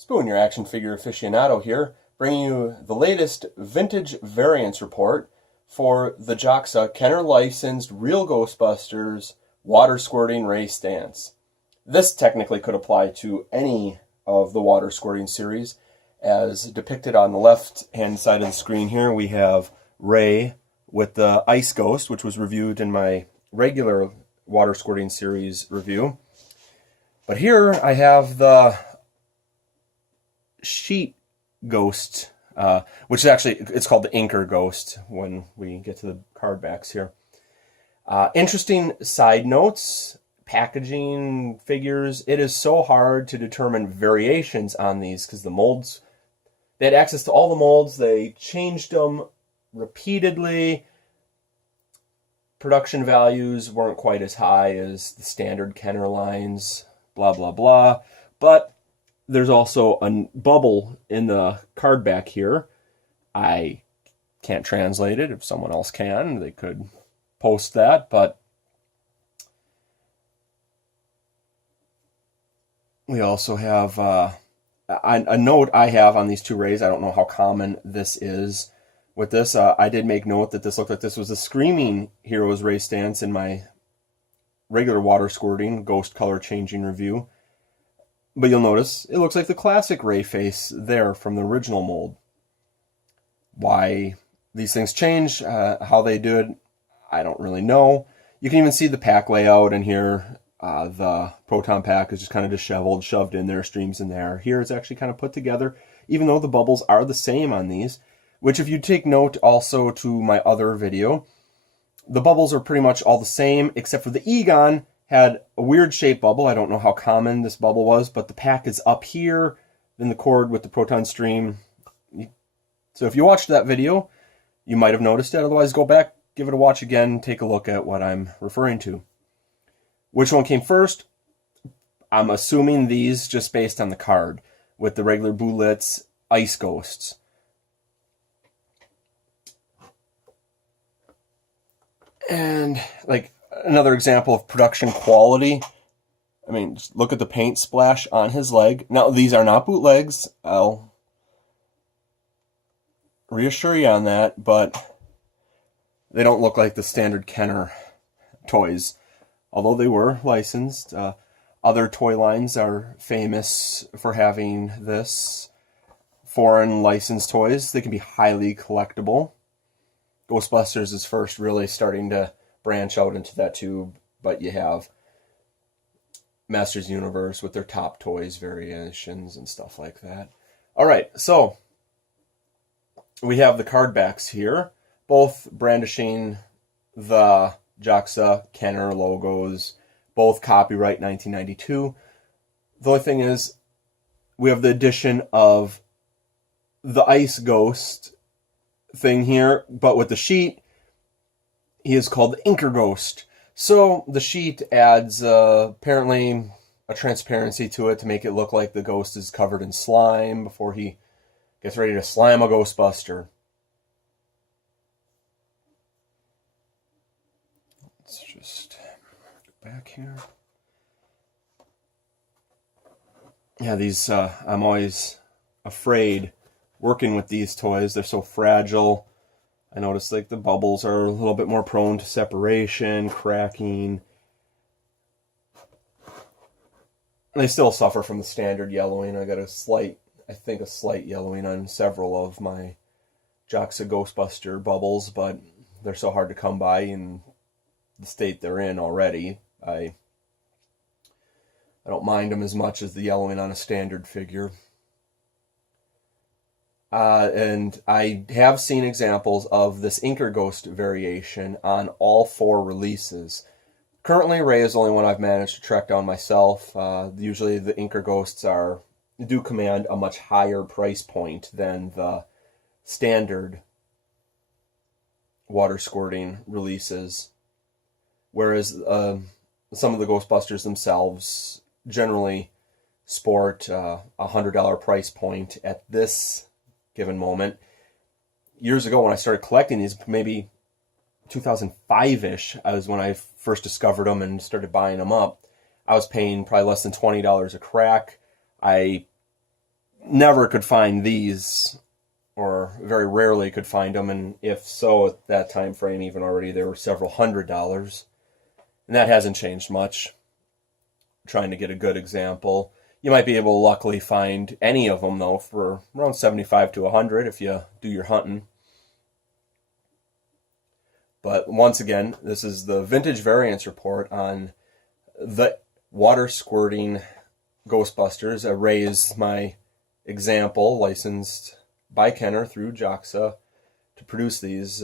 Spoon, your action figure aficionado here, bringing you the latest vintage variance report for the Jocsa Kenner licensed Real Ghostbusters Water-Squirting Ray Stance. This technically could apply to any of the Water-Squirting series. As depicted on the left-hand side of the screen here, we have Ray with the Ice Ghost, which was reviewed in my regular Water-Squirting series review. But here I have the sheet ghost, which is actually, it's called the Inker Ghost when we get to the card backs here. Interesting side notes, packaging, figures. It is so hard to determine variations on these because the molds, they had access to all the molds. They changed them repeatedly. Production values weren't quite as high as the standard Kenner lines, blah, blah, blah. But there's also a bubble in the card back here. I can't translate it. If someone else can, they could post that. But we also have a note I have on these two rays. I don't know how common this is with this. I did make note that this looked like this was a Screaming Heroes Ray Stance in my regular Water-Squirting Ghost Color Changing review. But you'll notice it looks like the classic Ray face there from the original mold. Why these things change, how they do it, I don't really know. You can even see the pack layout in here. The proton pack is just kind of disheveled, shoved in there, streams in there. Here it's actually kind of put together, even though the bubbles are the same on these. Which if you take note also to my other video, the bubbles are pretty much all the same, except for the Egon had a weird shaped bubble. I don't know how common this bubble was, but the pack is up here, then the cord with the proton stream. So if you watched that video, you might have noticed it. Otherwise, go back, give it a watch again, take a look at what I'm referring to. Which one came first? I'm assuming these just based on the card, with the regular Boulitz Ice Ghosts. And like another example of production quality, I mean, just look at the paint splash on his leg. Now, these are not bootlegs. I'll reassure you on that, but they don't look like the standard Kenner toys, although they were licensed. Other toy lines are famous for having this. Foreign licensed toys, they can be highly collectible. Ghostbusters is first really starting to branch out into that too, but you have Masters Universe with their Top Toys variations and stuff like that. Alright, so we have the card backs here, both brandishing the Jocsa Kenner logos, both copyright 1992. The only thing is, we have the addition of the Ice Ghost thing here, but with the sheet, he is called the Inker Ghost. So the sheet adds apparently a transparency to it to make it look like the ghost is covered in slime before he gets ready to slime a Ghostbuster. Let's just go back here. Yeah, these, I'm always afraid working with these toys. They're so fragile. I noticed like the bubbles are a little bit more prone to separation, cracking. They still suffer from the standard yellowing. I got a slight yellowing on several of my Jocsa Ghostbuster bubbles, but they're so hard to come by in the state they're in already. I don't mind them as much as the yellowing on a standard figure. And I have seen examples of this Inker Ghost variation on all 4 releases. Currently, Ray is the only one I've managed to track down myself. Usually the Inker Ghosts do command a much higher price point than the standard Water-Squirting releases. Whereas some of the Ghostbusters themselves generally sport a $100 price point at this given moment. Years ago when I started collecting these, maybe 2005-ish, was when I first discovered them and started buying them up. I was paying probably less than $20 a crack. I never could find these, or very rarely could find them, and if so, at that time frame, even already, they were several $100s, and that hasn't changed much. Trying to get a good example. You might be able to luckily find any of them, though, for around 75 to 100 if you do your hunting. But once again, this is the vintage variance report on the water-squirting Ghostbusters. I raised my example, licensed by Kenner through Jocsa, to produce these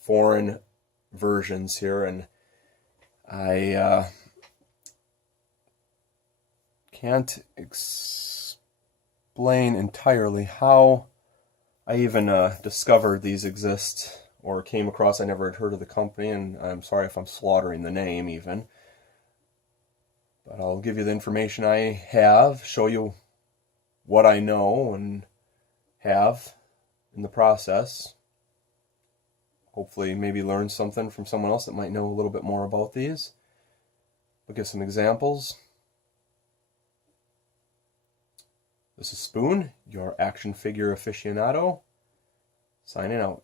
foreign versions here, and I can't explain entirely how I even discovered these exist or came across. I never had heard of the company, and I'm sorry if I'm slaughtering the name even. But I'll give you the information I have, show you what I know and have in the process. Hopefully maybe learn something from someone else that might know a little bit more about these. Look at some examples. This is Spoon, your action figure aficionado, signing out.